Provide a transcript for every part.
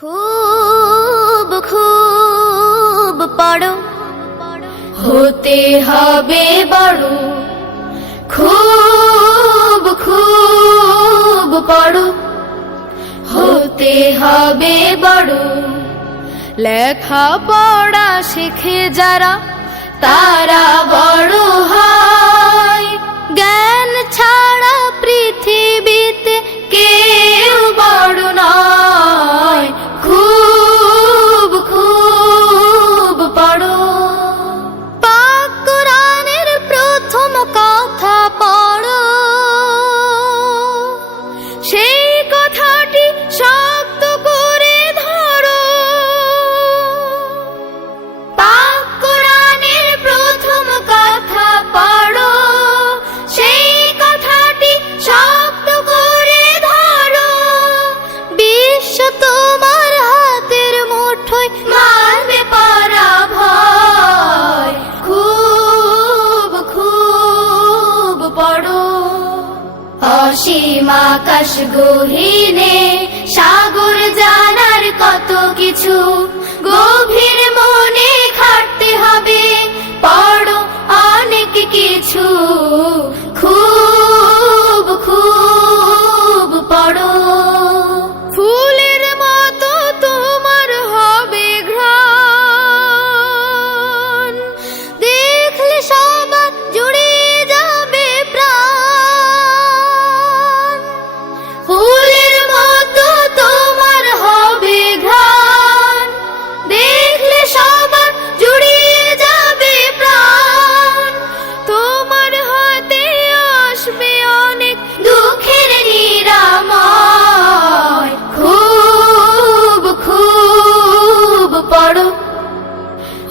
খুব খুব পড়ো, হতে হবে বড়। খুব খুব পড়ো, হতে হবে বড়। লেখা পড়া শিখে যারা তারা বড় হয়। জ্ঞান ছাড়া পৃথিবীতে কেউ বড় নয়। খুব খুব পড়ো, পাক কোরআনের প্রথম কথা পড়ো। সেই কথাটি শক্ত করে ধরো। পাক কোরআনের প্রথম কথা পড়ো। সেই কথাটি শক্ত করে ধরো। বিশ্ব তোমার হাতের মুঠোয়, মারবে পরাভয়। খুব খুব পড়ো, অসীম আকাশ গহীনে সাগর জানার কত কিছু। গভীর মনে খাটতে হবে, পড়ো অনেক কিছু। খুব খুব পড়ো, ফুলের মতো তোমার হবে ঘ্রাণ। দেখলে সবার জুড়িয়ে যাবে প্রাণ। ফুলের মতো তোমার হবে ঘ্রাণ। দেখলে সবার জুড়িয়ে যাবে প্রাণ। তোমার হাতে আসবে অনেক দুঃখের নিরাময়। খুব খুব পড়ো,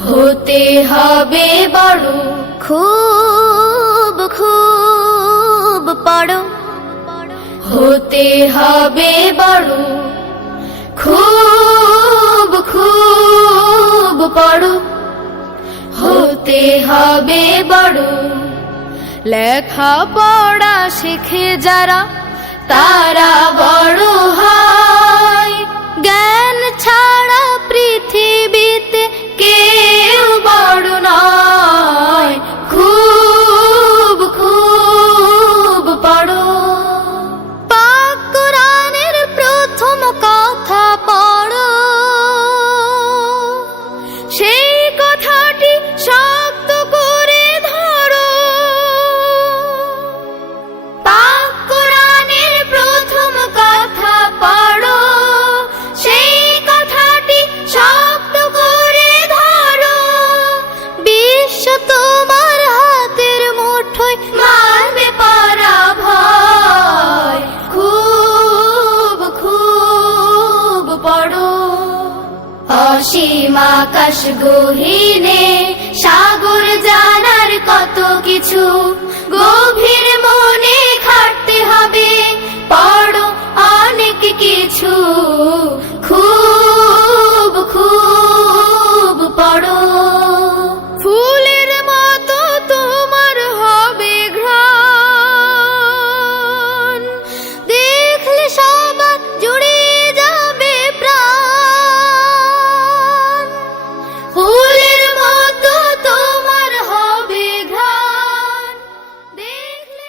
হতে হবে বড়। খুব খুব পড়ো, হতে হবে বড়। খুব খুব পড়ো, হতে হবে বড়। লেখা পড়া শিখে যারা তারা বড় হয়। জ্ঞান ছাড়া পৃথিবীতে কেউ বড় নয়। খুব খুব পড়ো, পাক কোরআনের প্রথম কথা পড়ো। সেই কথাটি শক্ত করে ধরো। পাক কোরআনের প্রথম কথা পড়ো। সেই কথাটি শক্ত করে ধরো। বিশ্ব তোমার হাতের মুঠোয়, মারবে পরাভয়। খুব খুব পড়ো, অসীম আকাশ গহীনে সাগর জানার কত কিছু। গভীর মনে খাটতে হবে,